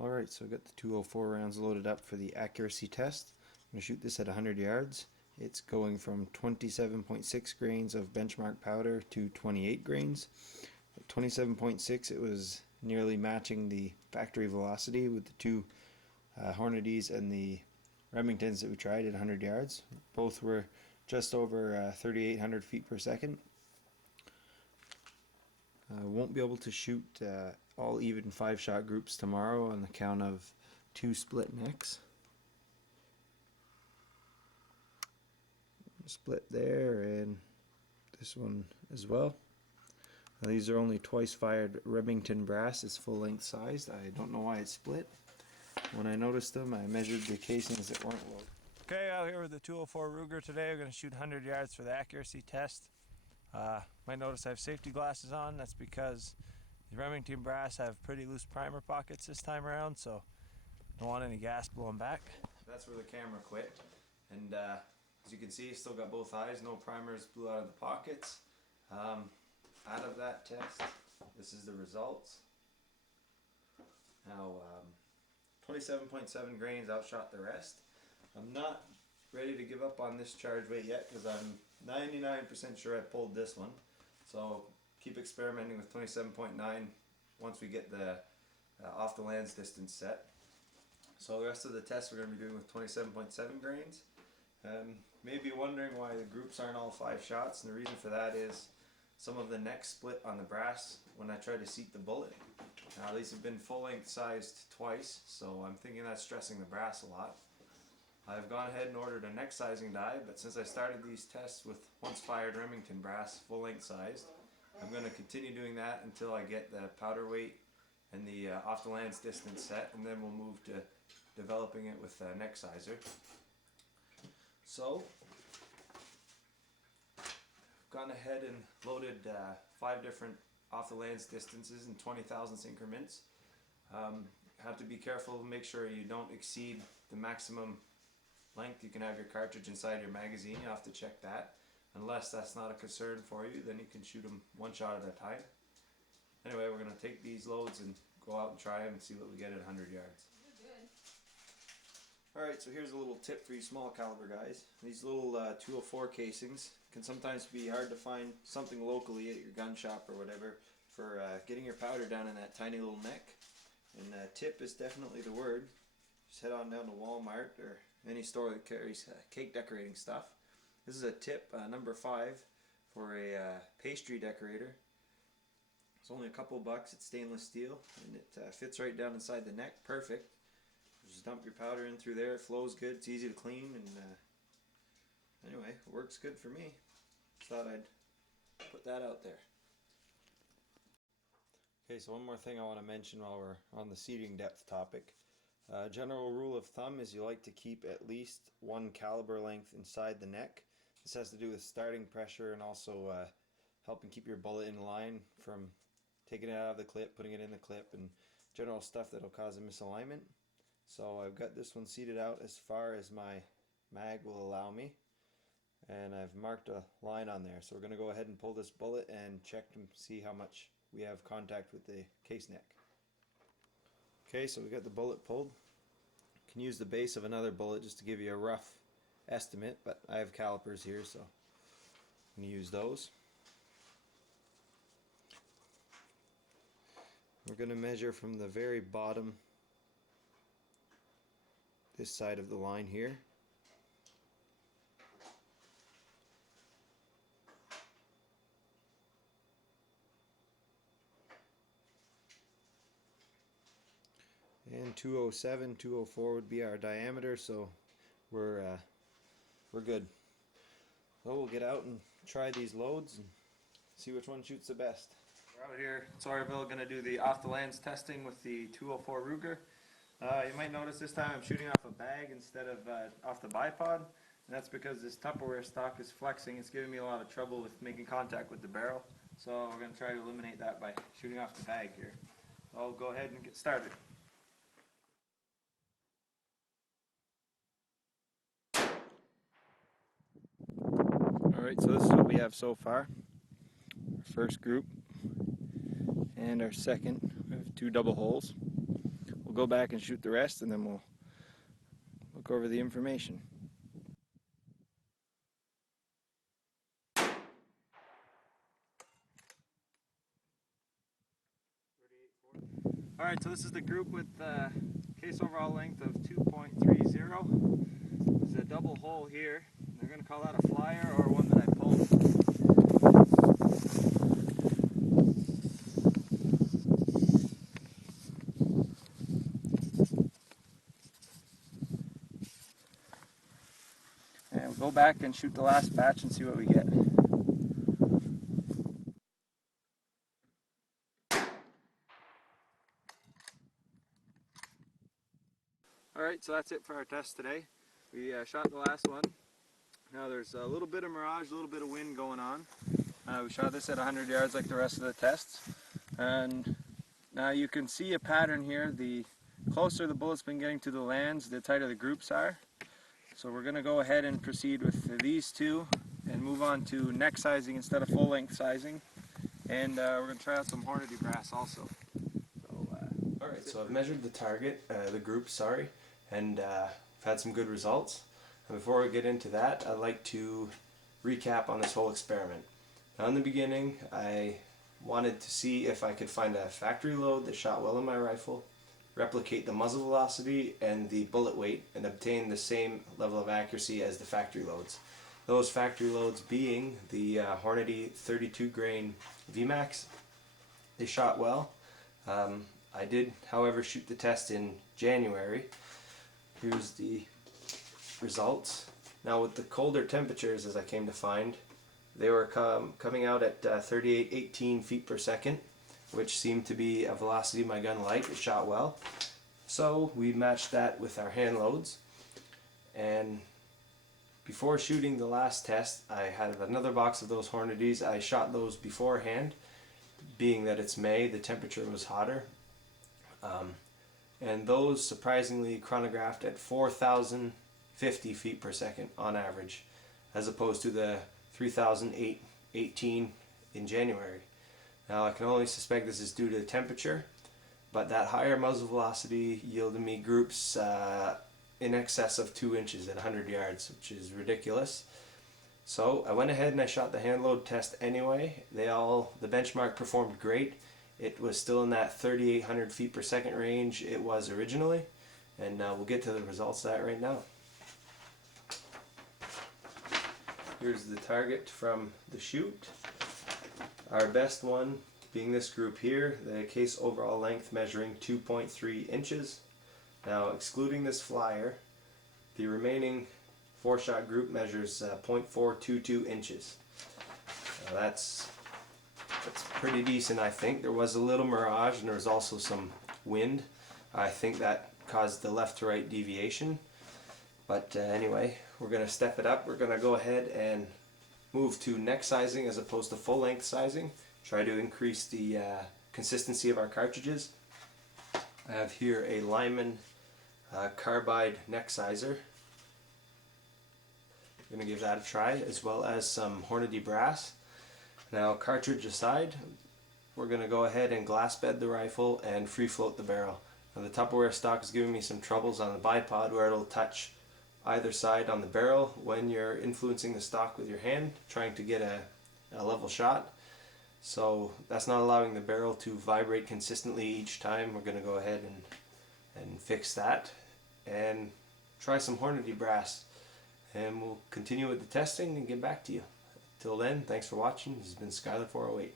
Alright, so I got the 204 rounds loaded up for the accuracy test. I'm going to shoot this at 100 yards. It's going from 27.6 grains of benchmark powder to 28 grains. At 27.6 it was nearly matching the factory velocity with the two Hornadies and the Remingtons that we tried at 100 yards. Both were just over 3,800 feet per second. Won't be able to shoot all even 5-shot groups tomorrow on the count of 2 split necks. Split there and this one as well. Now, these are only twice fired Remington brass. It's full length sized. I don't know why it's split. When I noticed them, I measured the casings that weren't loaded. Okay, out here with the 204 Ruger today. We're going to shoot 100 yards for the accuracy test. Might notice I have safety glasses on. That's because the Remington brass have pretty loose primer pockets this time around, so don't want any gas blowing back. That's where the camera quit. And as you can see, still got both eyes. No primers blew out of the pockets. Out of that test, this is the results. Now, 27.7 grains outshot the rest. I'm not ready to give up on this charge weight yet because I'm 99% sure I pulled this one. So keep experimenting with 27.9 once we get the off the lands distance set. So the rest of the test we're going to be doing with 27.7 grains. Maybe wondering why the groups aren't all 5 shots, and the reason for that is some of the necks split on the brass when I tried to seat the bullet. Now these have been full length sized twice, so I'm thinking that's stressing the brass a lot. I've gone ahead and ordered a neck sizing die, but since I started these tests with once fired Remington brass full length sized, I'm going to continue doing that until I get the powder weight and the off the lands distance set, and then we'll move to developing it with a neck sizer. So I've gone ahead and loaded 5 different off the lands distances in 20 thousandths increments. Have to be careful, make sure you don't exceed the maximum length you can have your cartridge inside your magazine. You have to check that. Unless that's not a concern for you, then you can shoot them 1 shot at a time. Anyway, we're going to take these loads and go out and try them and see what we get at 100 yards. Alright, so here's a little tip for you small caliber guys. These little 204 casings can sometimes be hard to find something locally at your gun shop or whatever for getting your powder down in that tiny little neck. And tip is definitely the word. Just head on down to Walmart or any store that carries cake decorating stuff. This is a tip number 5 for a pastry decorator. It's only a couple bucks. It's stainless steel and it fits right down inside the neck. Perfect. Just dump your powder in through there. It flows good. It's easy to clean, and anyway, it works good for me. Thought I'd put that out there. Okay, so one more thing I want to mention while we're on the seating depth topic. General rule of thumb is you like to keep at least 1 caliber length inside the neck. This has to do with starting pressure and also helping keep your bullet in line from taking it out of the clip, putting it in the clip, and general stuff that'll cause a misalignment. So I've got this one seated out as far as my mag will allow me, and I've marked a line on there. So we're going to go ahead and pull this bullet and check to see how much we have contact with the case neck. Okay, so we got the bullet pulled. You can use the base of another bullet just to give you a rough estimate, but I have calipers here, so I'm going to use those. We're going to measure from the very bottom, this side of the line here. And 207, 204 would be our diameter, so we're good. So we'll get out and try these loads and see which one shoots the best. We're out here at Sawyerville going to do the off the lands testing with the 204 Ruger. You might notice this time I'm shooting off a bag instead of off the bipod, and that's because this Tupperware stock is flexing. It's giving me a lot of trouble with making contact with the barrel, so we're going to try to eliminate that by shooting off the bag here. I'll go ahead and get started. Alright, so this is what we have so far. Our first group and our second. We have 2 double holes. We'll go back and shoot the rest, and then we'll look over the information. Alright, so this is the group with case overall length of 2.30. There's a double hole here. They're going to call that a flyer or one that I pulled. And we'll go back and shoot the last batch and see what we get. Alright, so that's it for our test today. We shot the last one. Now there's a little bit of mirage, a little bit of wind going on. We shot this at 100 yards like the rest of the tests. And now you can see a pattern here. The closer the bullet's been getting to the lands, the tighter the groups are. So we're going to go ahead and proceed with these two and move on to neck sizing instead of full length sizing. And we're going to try out some Hornady brass also. Alright, so I've measured the target, the group, and I've had some good results. And before we get into that, I'd like to recap on this whole experiment. Now in the beginning, I wanted to see if I could find a factory load that shot well in my rifle, replicate the muzzle velocity and the bullet weight, and obtain the same level of accuracy as the factory loads. Those factory loads being the Hornady 32 grain VMAX. They shot well. I did, however, shoot the test in January. Here's the results. Now with the colder temperatures, as I came to find, they were coming out at 38-18 feet per second, which seemed to be a velocity my gun liked. It shot well. So we matched that with our hand loads. And before shooting the last test, I had another box of those Hornadys. I shot those beforehand, being that it's May, the temperature was hotter. And those surprisingly chronographed at 4,050 feet per second on average, as opposed to the 3,018 in January. Now I can only suspect this is due to the temperature, but that higher muzzle velocity yielded me groups in excess of 2 inches at 100 yards, which is ridiculous. So I went ahead and I shot the hand load test anyway. The benchmark performed great. It was still in that 3,800 feet per second range it was originally, and we'll get to the results of that right now. Here's the target from the shoot. Our best one being this group here, the case overall length measuring 2.3 inches. Now excluding this flyer, the remaining 4-shot group measures 0.422 inches. Now that's pretty decent, I think. There was a little mirage and there was also some wind. I think that caused the left to right deviation. But anyway, we're going to step it up. We're going to go ahead and move to neck sizing as opposed to full length sizing. Try to increase the consistency of our cartridges. I have here a Lyman carbide neck sizer. I'm going to give that a try, as well as some Hornady brass. Now, cartridge aside, we're going to go ahead and glass bed the rifle and free float the barrel. Now, the Tupperware stock is giving me some troubles on the bipod where it'll touch either side on the barrel when you're influencing the stock with your hand, trying to get a level shot. So that's not allowing the barrel to vibrate consistently each time. We're going to go ahead and fix that and try some Hornady brass. And we'll continue with the testing and get back to you. Till then, thanks for watching. This has been Skylar408.